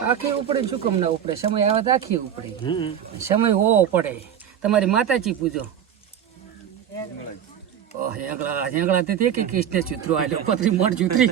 આખી ઉપડે શું કમ ના ઉપડે? સમય આવે તો આખી ઉપડે. સમય હોવો પડે. તમારી માતાજી પૂજો. હેંગળા હેંગળા તે કે કેસને ચૂતરો આલ્યો પતરી મળ ચૂતરી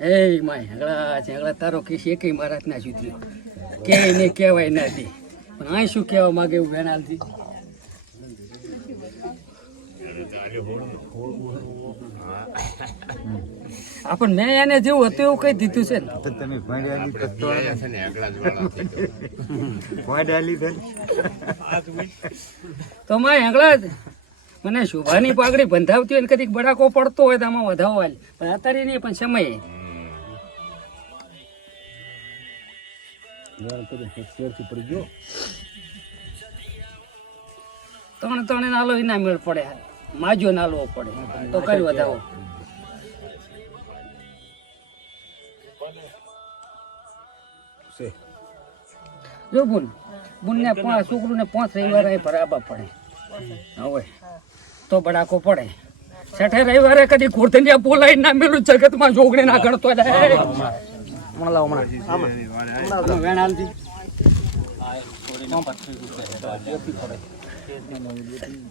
એ માય હેંગળા હેંગળા તારો કેસ એકેય મારા ના ચૂતર્યો કે ને કહેવાય નથી પણ આ શું કહેવા માંગે એવું વેણાલથી આપણ મેં એને જેવું હતું એવું કઈ દીધું છે ને. તમે ભણ્યાની તત્વો છે ને એકલા જ. ભણ્યાલી તો માં હેંગળા જ મને શોભાની પાઘડી બંધાવતી હોય ને કદીક બડાકો પડતો હોય તો આમાં વધાવો હાલ. પણ અત્યારે નહીં પણ સમય. શેરથી પડી ગયો. ત્રણ ત્રણે નાલો એના મેળ પડે માજો નાલવો પડે. તો કઈ વધાવો. જો બુન બુનને પાંચ છોકરું ને પાંચ રવિવારે ભરાવા પડે. હવે તો બડાકો પડે. છઠે રવિવારે કદી કુર્તનિયા બોલાય ના મેલું જગતમાં જોગણે ના ગણતો લે હમણાં લાવો હમણાં.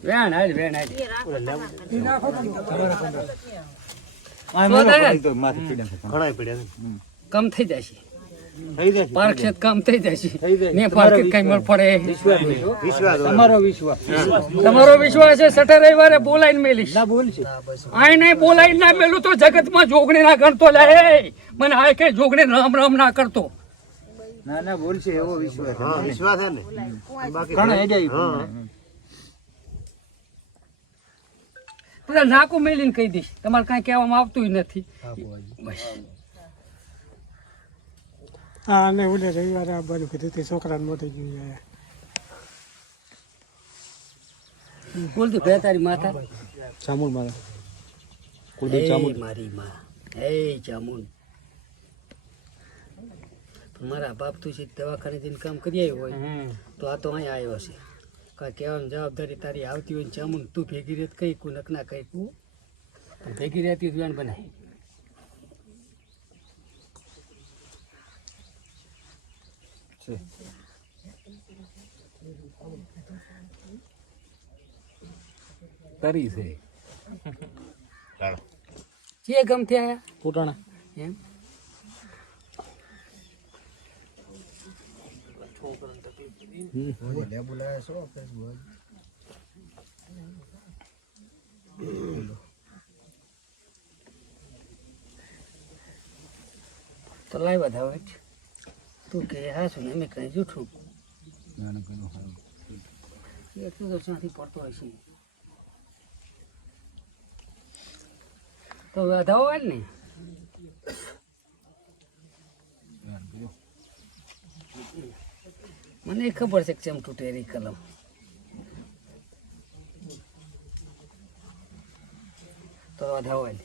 વેણ વેણ મેલો કમ થઈ જશે. પારખેત કમ થઈ જશે. ને પારખેત કઈ મળ પડે તમારો વિશ્વાસ. તમારો વિશ્વાસ છે છઠે રવિવારે બોલાઈને મેલીશ. ના બોલશે આય નહીં બોલાઈ ના મેલું તો જગતમાં જોગણી ના ગણતો લે. મને આ કે જોગણી રામ રામ ના કરતો. ના ના બોલશે એવો વિશ્વાસ વિશ્વાસ છે ને. ઘણા બધા નાકું મેલીને કહી દઈશ. તમારે કાંઈ કહેવામાં આવતું નથી. હા અને ઓલે રવિવારે આ બાજુ કીધું તે છોકરાને મોટી ગયું જાય બોલતી ભાઈ તારી માતા ચામુંડ મારે. હે મારી માં. એ ચામુંડ. મારા બાપ તું છે દવાખાને જઈને કામ કરી આવ્યો હોય. તો આ તો અહીંયા આવ્યો છે. કાંઈ કહેવાની જવાબદારી તારી આવતી હોય ને ચામુંડ તું ભેગી રહેત કઈ કુ નક ના કઈ કુ. ભેગી રહેતી એને બનાય. તરી છે. ચાલો. જે ગમથી આયા? પોટાણા. એમ? તો લાઈ બધા તું કે હા શું મેં કહી જૂઠું એટલું તો ત્યાંથી પડતો હશે તો વધાવો હોય ને મને ખબર છે કે તૂટે તૂટેરી કલમ. તો વધાવો હોય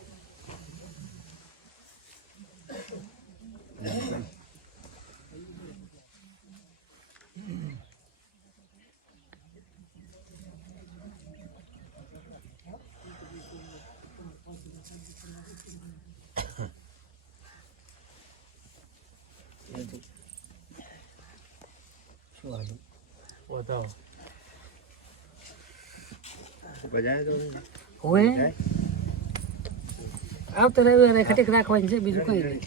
શું હાલું વધાવો હોય આવતો રવિવારે ખટેક રાખવાની છે બીજું કઈ નહીં.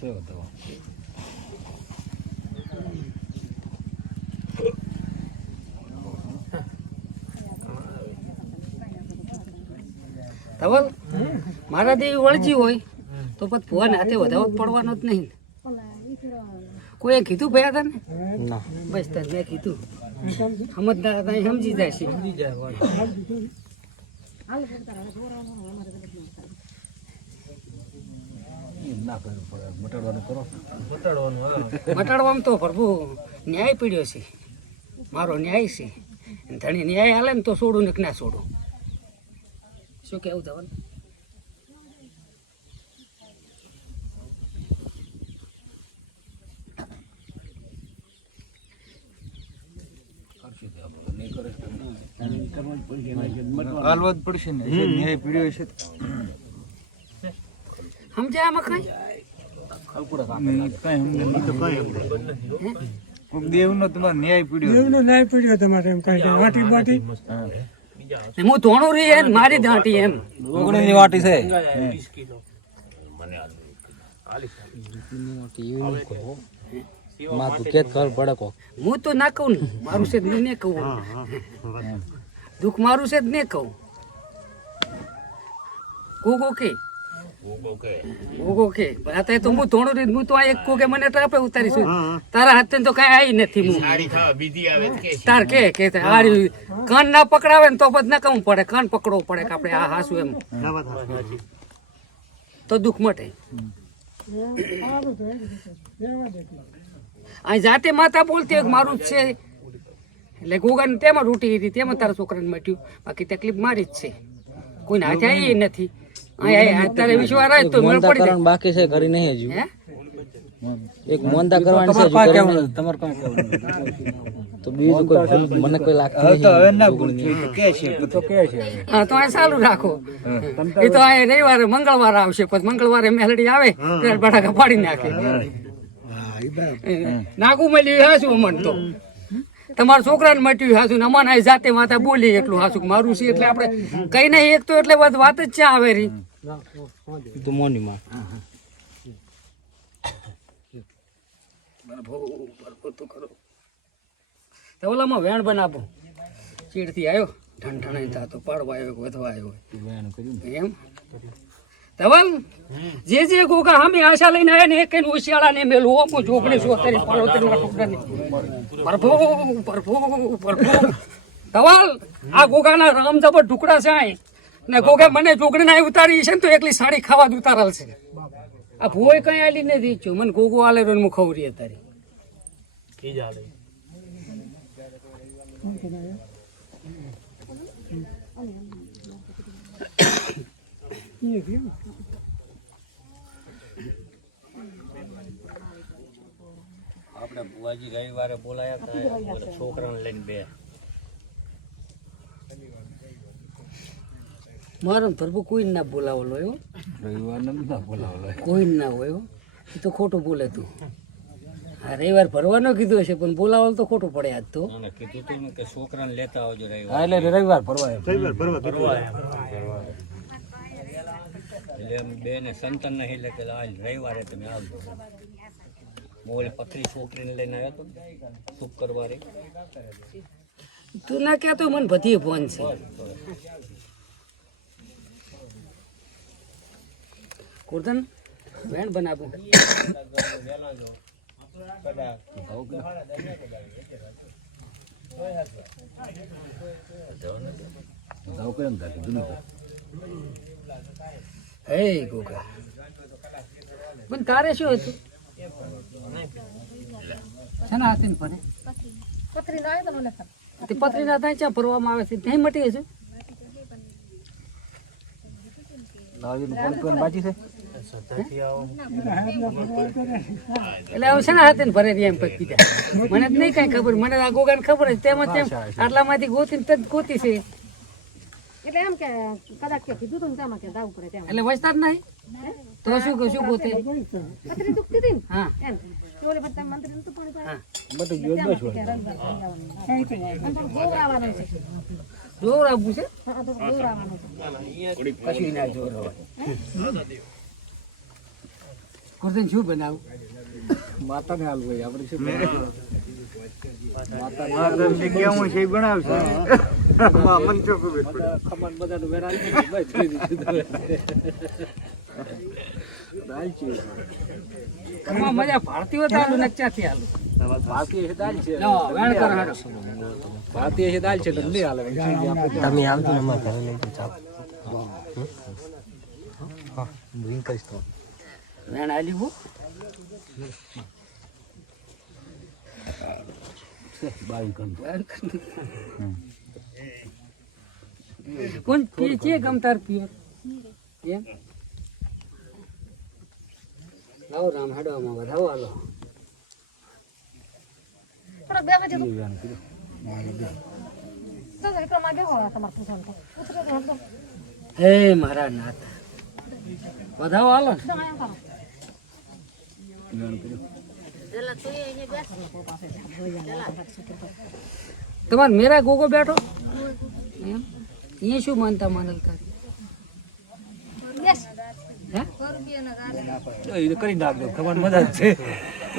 ધવલ મારા દેવી વળજી હોય તો પછી ભુવાને હાથે વધાવો પડવાનો જ નહીં. કોઈએ કીધું ભયા તને? ના. બસ તને મેં કીધું. સમજદાર હતા સમજી જાય છે. ના કરવું મટાડવાનું તો પ્રભુ ન્યાય પીડ્યો છે. મારો ન્યાય છે. ધણી ન્યાય હાલે ને તો છોડું ને કે ના છોડું શું કેવું ધવલ હાલવા જ પડશે ને ન્યાય પીડ્યો છે સમજ્યા આમાં કઈ? તમારે ન્યાય પીડ્યો ન્યાય પીડ્યો તમારે એમ કઈ વાટી બાટી? હું ધોણું રહી એમ મારી દાંટી એમ. ઓગણીની વાટી છે. માં કેત કર પડે કો હું તો ના કહું ને મારું છે ને કહું. દુઃખ મારું છે ને કહું. કોક કે? ઓકે કોકો અત્યારે તો હું ધોણું રીત હું તો આ એક કોકે મને ટ્રાપે ઉતારીશું. તારા હાથે તો કઈ આવી નથી હું. સાડી ખાવા બીજી આવે તો કે છે. તાર કે કે હારી કાન ના પકડાવે ને તો પછી ના કહું પડે કાન પકડવો પડે કે આપણે આ હાસું એમ. તો દુઃખ મટે. અહીં જાતે માતા બોલતી મારું જ છે એટલે ગોગાને તેમાં રૂટી હતી તેમાં તારા છોકરાને મટ્યું બાકી તકલીફ મારી જ છે કોઈને હાથે આવી નથી અત્યારે વિશ્વાસ આવે તો મેળ પડી બાકી છે કરી નહીં હજુ એક મોનતા કરવાની છે હજુ કરી તો બીજું કોઈ મને કોઈ લાગતું તો હવે ના ભૂલતી હોય તો કે છે તો કે છે હા તો આ ચાલુ રાખો એ તો આ રવિવારે મંગળવારે આવશે પછી મંગળવારે મેલડી આવે ત્યારે બટાકા પાડી નાખે નાગુ મળ્યું હાસું અમન તો. તમારા છોકરાને મટ્યું હાસું ને અમાન આ જાતે માતા બોલી એટલું હાસું મારું છે એટલે આપણે કઈ નહીં એક તો એટલે વાત વાત જ ચા આવે રી? તું મોની માં. તો ઓલામાં વેણ બનાવો. ચીડથી આવ્યો ઠંઠણાઈ થતો પાડવા આવ્યો વધવા આવ્યો. એમ? ધવલ? જે જે ગોગા અમે આશા લઈને આવ્યા ને એક એનું ઉશિયાળા ને મેલું ઓમું શું સોતરી પડોતરી ના ટુકડાની પ્રભુ પ્રભુ પ્રભુ ધવલ આ ગોગાના રામ જબર ઢુકડા છે આય ને ગોગા મને જોગણી ના ઉતારી છે ને તો એકલી સાડી ખાવા જ ઉતારેલ છે. આ ભોય કઈ આલી નથી ઈચ્છું મને ગોગો આલે રોન હું ખવરી તારી આપણે બુવાજી રવિવારે બોલાયા હતા છોકરાને લઈને બે. મારો પ્રભુ કોઈ ના બોલાવેલો એવો રવિવાર ના બોલાવેલો. કોઈ ના હોય એ તો ખોટું બોલે તું. હા રવિવાર ભરવાનો કીધું હશે પણ બોલાવેલ તો ખોટું પડે આજ તો. કીધું તું કે છોકરાને લેતા આવજો રવિવાર. એટલે રવિવાર રવિવાર ફરવા આવ્યો. એટલે બેને સંતન નહીં એટલે કે આજ રવિવારે તમે આવજો. મોલી પથરી છોકરીને લઈને આવ્યો હતો શુક્રવારે. તું ના કહેતો મને બધી ફોન છે. કુર્તન વેણ બનાવું. હે ગોગા. પણ તારે શું હતું? શેના હાથે ફરે તે પત્રીના થાય ચા ભરવામાં આવે છે. ત્યાં મટી હશે એટલે હવે શેના હાથે ભરે એમ પછી મને નહીં કઈ ખબર. મને આ ગોગાને ખબર જ. તેમાં તેમ આટલામાંથી ગોતી ને ગોતી છે. એટલે એમ કે કદાચ કે કીધું તું તેમાં કે દાવું પડે તેમ. એટલે વસતા જ નહીં? તો શું શું ગોતે પત્રી દુખતી હતી ને? હા. એમ. ઓલે બધા મંત્રી નતું પાણી કે ગોવરાવાનું છે. જોર આપવું છે? હા તો ગોવરાવાનું છે. કશું ના જોર હોય. શું બનાવું? માતાને હાલ હોય આપણે શું જગ્યા છે માં મન તો ખબર બધાનું જોઈ મજા ભારતી હોય તો આલુ આલુ ભારતીય છે દાલ છે ભારતીય છે દાલ છે નહીં હાલે તમે આવજો અમારા ઘરે લઈ જાઓ. બુકિંગ કરીશ તો. વેણ આલી હું? બાવી ગણ કોણ પી છે ગમતાર પીએ એમ? લાવો રામ હાડવામાં વધાવો હાલો હે મારા નાથ. વધાવો હાલો. ને તમારે મેરા ગોગો બેઠો? એમ અહીંયા શું માનતા માનલ તારી? કરી નાખજો ખબર મજા જ છે.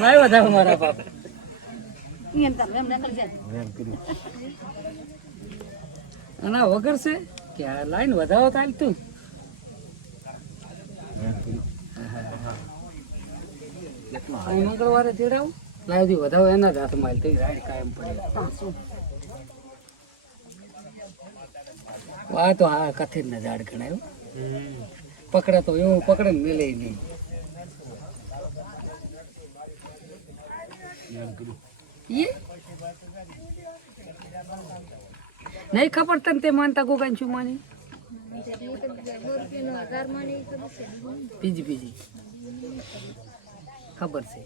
લાવ્યા હતા મારા બાપ. એમ તાર એમ નકલ જાય અને આ વગર છે કે આ લાઈન વધાવો કાલ તું? મંગળવારે તેડાવું લાવી વધારે એના જ હાથમાં હાલ, તે રાઈડ કાયમ પડે. આ તો હા કથિત ના ઝાડ ગણાય. પકડે તો એવું પકડે ને મેલે નહીં? નહીં ખબર તને તે માનતા ગોગાન શું માની? બીજી બીજી ખબર છે.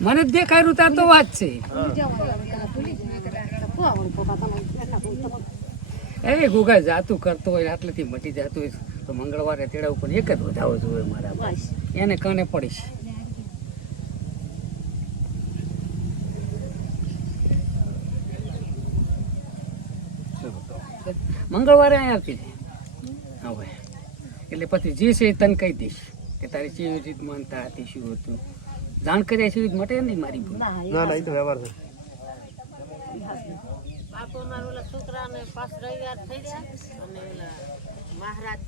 મને જ દેખાયું તાર તો વાત છે. એ ગોગા જાતું કરતો હોય આટલેથી મટી જતું હોય તો મંગળવારે તેડા ઉપર એક જ વધાવો જોઈએ મારા એને કને પડીશ. મંગળવારે અહીંયા આવતી હતી હવે એટલે પછી જે છે એ તને કહી દઈશ કે તારી કેવી રીત માનતા હતી શું હતું. જાણ કર્યા છે મટે નહીં મારી ભૂલ. બાપુના ઓલા છોકરાને પાસ રવિવાર થઈ ગયા અને ઓલા મહારાજ